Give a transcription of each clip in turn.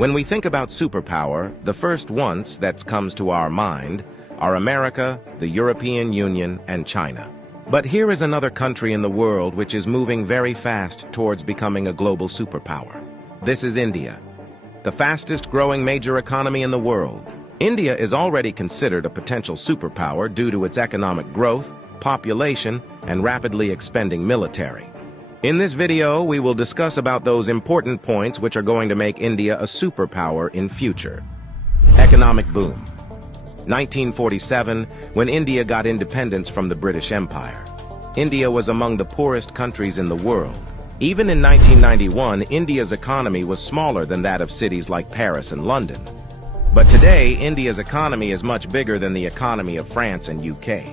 When we think about superpower, the first ones that comes to our mind are America, the European Union, and China. But here is another country in the world which is moving very fast towards becoming a global superpower. This is India, the fastest growing major economy in the world. India is already considered a potential superpower due to its economic growth, population, and rapidly expanding military. In this video, we will discuss about those important points which are going to make India a superpower in future. Economic boom. 1947, when India got independence from the British Empire. India was among the poorest countries in the world. Even in 1991, India's economy was smaller than that of cities like Paris and London. But today, India's economy is much bigger than the economy of France and UK.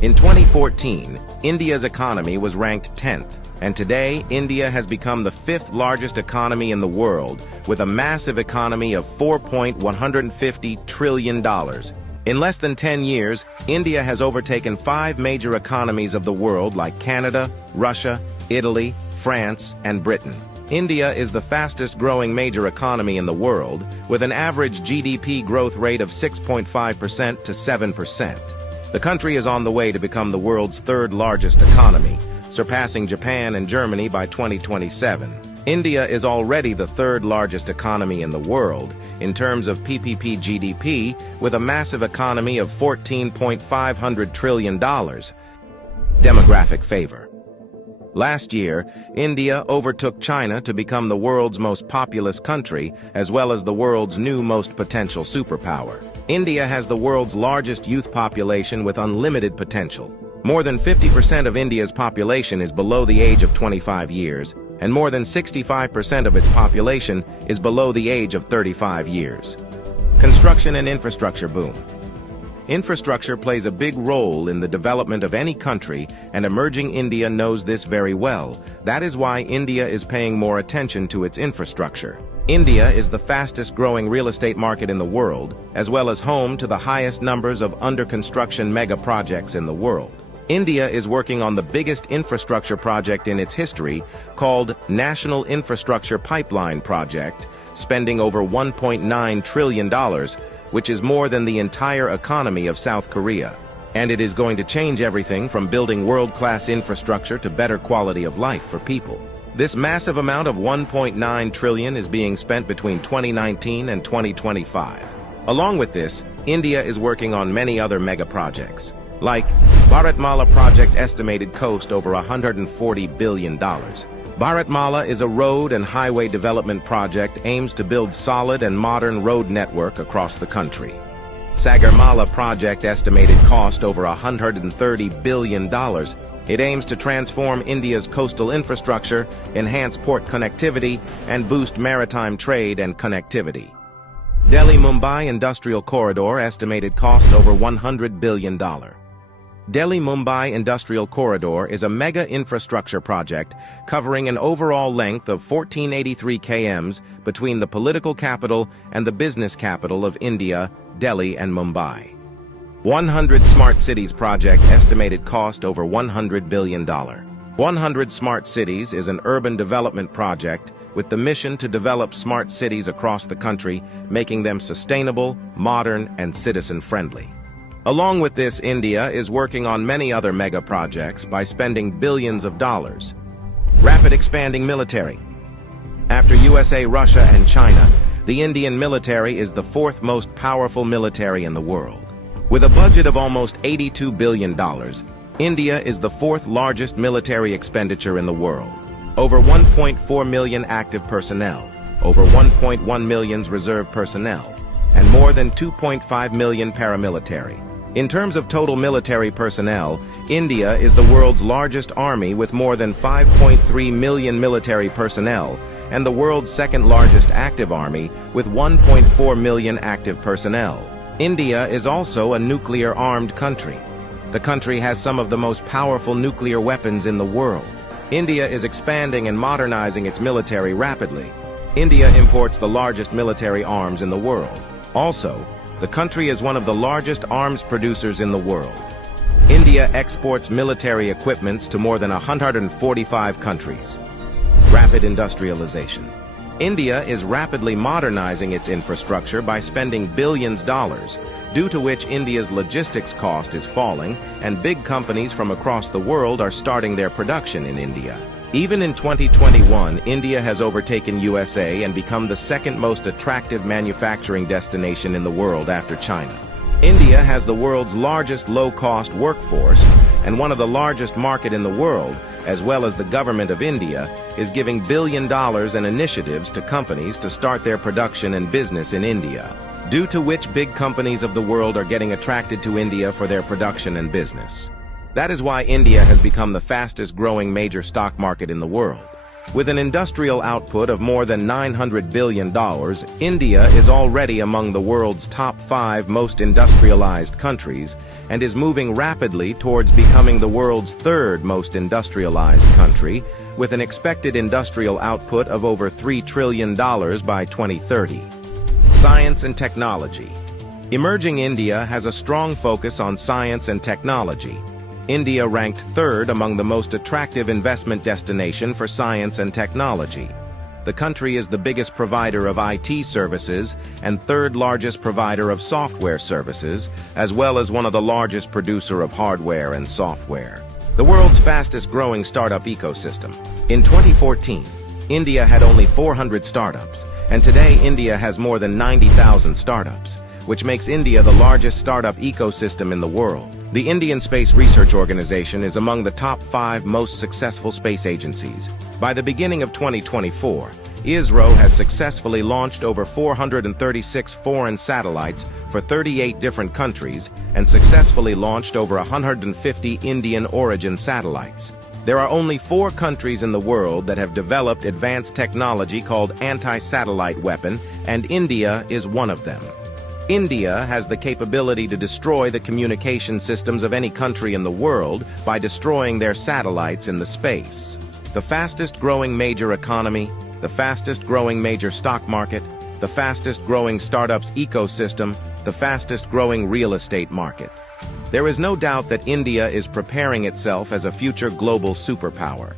In 2014, India's economy was ranked 10th, and today, India has become the 5th largest economy in the world, with a massive economy of $4.150 trillion. In less than 10 years, India has overtaken 5 major economies of the world like Canada, Russia, Italy, France, and Britain. India is the fastest growing major economy in the world, with an average GDP growth rate of 6.5% to 7%. The country is on the way to become the world's 3rd largest economy, surpassing Japan and Germany by 2027. India is already the 3rd largest economy in the world in terms of PPP GDP, with a massive economy of $14.5 trillion. Demographic favor. Last year, India overtook China to become the world's most populous country, as well as the world's new most potential superpower. India has the world's largest youth population with unlimited potential. More than 50% of India's population is below the age of 25 years, and more than 65% of its population is below the age of 35 years. Construction and infrastructure boom. Infrastructure plays a big role in the development of any country, and emerging India knows this very well. That is why India is paying more attention to its infrastructure. India is the fastest growing real estate market in the world, as well as home to the highest numbers of under-construction mega projects in the world. India is working on the biggest infrastructure project in its history, called National Infrastructure Pipeline Project, spending over $1.9 trillion, which is more than the entire economy of South Korea. And it is going to change everything from building world-class infrastructure to better quality of life for people. This massive amount of $1.9 trillion is being spent between 2019 and 2025. Along with this, India is working on many other mega projects, like Bharatmala project estimated cost over $140 billion. Bharatmala is a road and highway development project aims to build solid and modern road network across the country. Sagarmala project estimated cost over $130 billion. It aims to transform India's coastal infrastructure, enhance port connectivity, and boost maritime trade and connectivity. Delhi-Mumbai Industrial Corridor estimated cost over $100 billion. Delhi-Mumbai Industrial Corridor is a mega infrastructure project covering an overall length of 1483 km between the political capital and the business capital of India, Delhi and Mumbai. 100 Smart Cities project estimated cost over $100 billion. 100 Smart Cities is an urban development project with the mission to develop smart cities across the country, making them sustainable, modern, and citizen-friendly. Along with this, India is working on many other mega projects by spending billions of dollars. Rapid expanding military. After USA, Russia, and China, the Indian military is the 4th most powerful military in the world. With a budget of almost $82 billion, India is the 4th largest military expenditure in the world. Over 1.4 million active personnel, over 1.1 million reserve personnel, and more than 2.5 million paramilitary. In terms of total military personnel, India is the world's largest army with more than 5.3 million military personnel, and the world's 2nd largest active army with 1.4 million active personnel. India is also a nuclear-armed country. The country has some of the most powerful nuclear weapons in the world. India is expanding and modernizing its military rapidly. India imports the largest military arms in the world. Also, the country is one of the largest arms producers in the world. India exports military equipments to more than 145 countries. Rapid industrialization. India is rapidly modernizing its infrastructure by spending billions of dollars, due to which India's logistics cost is falling, and big companies from across the world are starting their production in India. Even in 2021, India has overtaken USA and become the second most attractive manufacturing destination in the world after China. India has the world's largest low-cost workforce, and one of the largest market in the world, as well as the government of India, is giving billion dollars in initiatives to companies to start their production and business in India, due to which big companies of the world are getting attracted to India for their production and business. That is why India has become the fastest-growing major stock market in the world. With an industrial output of more than $900 billion, India is already among the world's top 5 most industrialized countries and is moving rapidly towards becoming the world's 3rd most industrialized country, with an expected industrial output of over $3 trillion by 2030. Science and technology. Emerging India has a strong focus on science and technology. India ranked 3rd among the most attractive investment destination for science and technology. The country is the biggest provider of IT services and 3rd largest provider of software services, as well as one of the largest producer of hardware and software. The world's fastest growing startup ecosystem. In 2014, India had only 400 startups, and today India has more than 90,000 startups, which makes India the largest startup ecosystem in the world. The Indian Space Research Organization is among the top 5 most successful space agencies. By the beginning of 2024, ISRO has successfully launched over 436 foreign satellites for 38 different countries and successfully launched over 150 Indian origin satellites. There are only 4 countries in the world that have developed advanced technology called anti-satellite weapon, and India is one of them. India has the capability to destroy the communication systems of any country in the world by destroying their satellites in the space. The fastest-growing major economy, the fastest-growing major stock market, the fastest-growing startups ecosystem, the fastest-growing real estate market. There is no doubt that India is preparing itself as a future global superpower.